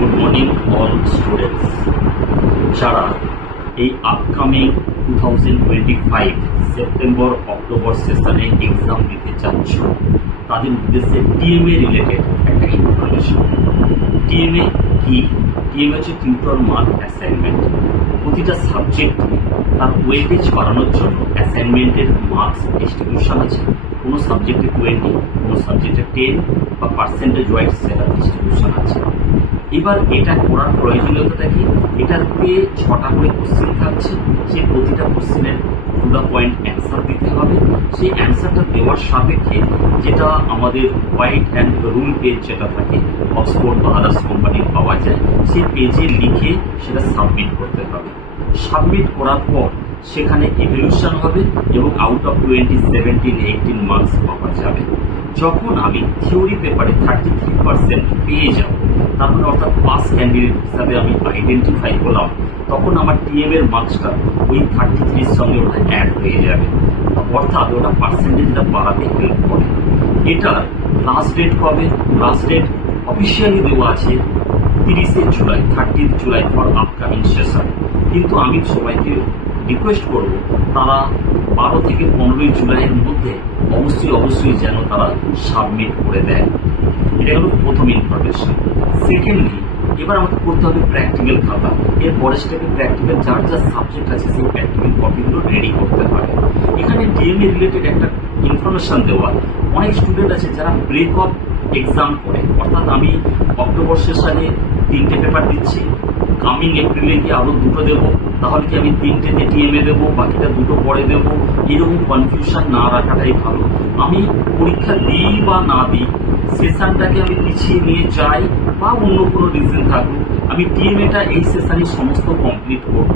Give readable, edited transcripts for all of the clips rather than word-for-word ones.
Good morning all students. যারা এই upcoming 2025 September October সেশনে এক্সাম দিতে চাচ্ছ তাদের উদ্দেশ্যে টিএমএ রিলেটেড একটা ইনফরমেশন। টিএমএ কি? টিএমএ হচ্ছে টিউটর মার্ক অ্যাসাইনমেন্ট। প্রতিটা সাবজেক্টে তার ওয়েটেজ বাড়ানোর জন্য অ্যাসাইনমেন্টের মার্কস ডিস্ট্রিবিউশন আছে। কোনো সাবজেক্টে 20, কোনো সাবজেক্টে 10 বা পার্সেন্টেজ ওয়াইজ সেটা ডিস্ট্রিবিউশন আছে। এবার এটা করার প্রয়োজনীয়তাটা কি? এটাতে 6টা করে কোশ্চেন থাকছে। সেই প্রতিটা কোশ্চেনের টু দ্য পয়েন্ট অ্যান্সার দিতে হবে। সেই অ্যান্সারটা দেওয়ার সাপেক্ষে যেটা আমাদের হোয়াইট অ্যান্ড রুল পেজ যেটা থাকে অক্সফোর্ড বা আদার্স কোম্পানির পাওয়া যায়, সেই পেজে লিখে সেটা সাবমিট করতে হবে। সাবমিট করার পর সেখানে ইভ্যালুয়েশন হবে এবং আউট অফ 20, 17, 18 মার্কস পাওয়া যাবে। যখন আমি থিওরি পেপারে 33% পেয়ে যাব, তার মানে অর্থাৎ পাস ক্যান্ডিডেট হিসাবে আমি আইডেন্টিফাই করলাম, তখন আমার টিএম এর মার্কসটা ওই 33 সঙ্গে ওটা অ্যাড হয়ে যাবে। অর্থাৎ ওটা পার্সেন্টেজটা বাড়াতে হেল্প করে। এটার লাস্ট ডেট কবে? লাস্ট ডেট অফিসিয়ালি দেওয়া আছে 30 July, 30 July for upcoming session. কিন্তু আমি সবাইকে রিকোয়েস্ট করব তারা 12 থেকে 15 জুলাইয়ের মধ্যে অবশ্যই যেন তারা সাবমিট করে দেয়। এটা হলো প্রথম ইনফরমেশন। সেকেন্ডলি, এবার আমাকে করতে হবে প্র্যাকটিক্যাল খাতা। এর পরে সেটাকে প্র্যাকটিক্যাল যার যা সাবজেক্ট আছে সেই প্র্যাকটিক্যাল কপিগুলো রেডি করতে হবে। এখানে ডিএমএ রিলেটেড একটা ইনফরমেশন দেওয়া, অনেক স্টুডেন্ট আছে যারা ব্রেক অফ এক্সাম করে, অর্থাৎ আমি অক্টোবর সেশনে 3টে পেপার দিচ্ছি, কামিং এপ্রিলে গিয়ে আরও 2টো দেবো, তাহলে কি আমি 3টেতে টিএমএ দেবো, বাকিটা 2টো পরে দেবো, এরকম কনফিউশন না রাখাটাই ভালো। আমি পরীক্ষা দিই বা না দিই, সেশনটাকে আমি পিছিয়ে নিয়ে যাই বা অন্য কোনো রিজন থাকুক, আমি টিএমএটা এই সেশনে সমস্ত কমপ্লিট করব।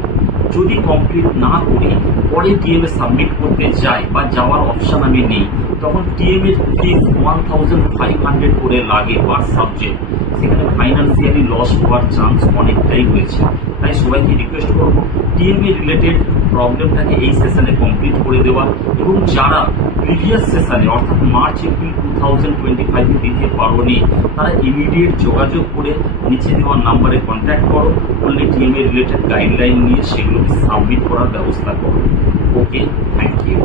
যদি কমপ্লিট না করি পরে টিএমএ সাবমিট করতে যাই বা যাওয়ার অপশান আমি নেই, তখন টিএমএ ফিজ 1500 করে লাগে পার সাবজেক্ট। সেখানে ফাইন্যান্সিয়ালি লস হওয়ার চান্স অনেকটাই রয়েছে। তাই সবাইকে রিকোয়েস্ট করবো টিএমএ রিলেটেড প্রবলেমটাকে এই সেশনে কমপ্লিট করে দেওয়া, এবং যারা প্রিভিয়াস সেশনে অর্থাৎ মার্চ এপ্রিল 2025 দিতে পারোনি তারা ইমিডিয়েট যোগাযোগ করে নিচে দেওয়ার নাম্বারে কন্ট্যাক্ট করো, করলে টিএমএ রিলেটেড গাইডলাইন নিয়ে সেগুলোকে সাবমিট করার ব্যবস্থা করো। ওকে, থ্যাংক ইউ।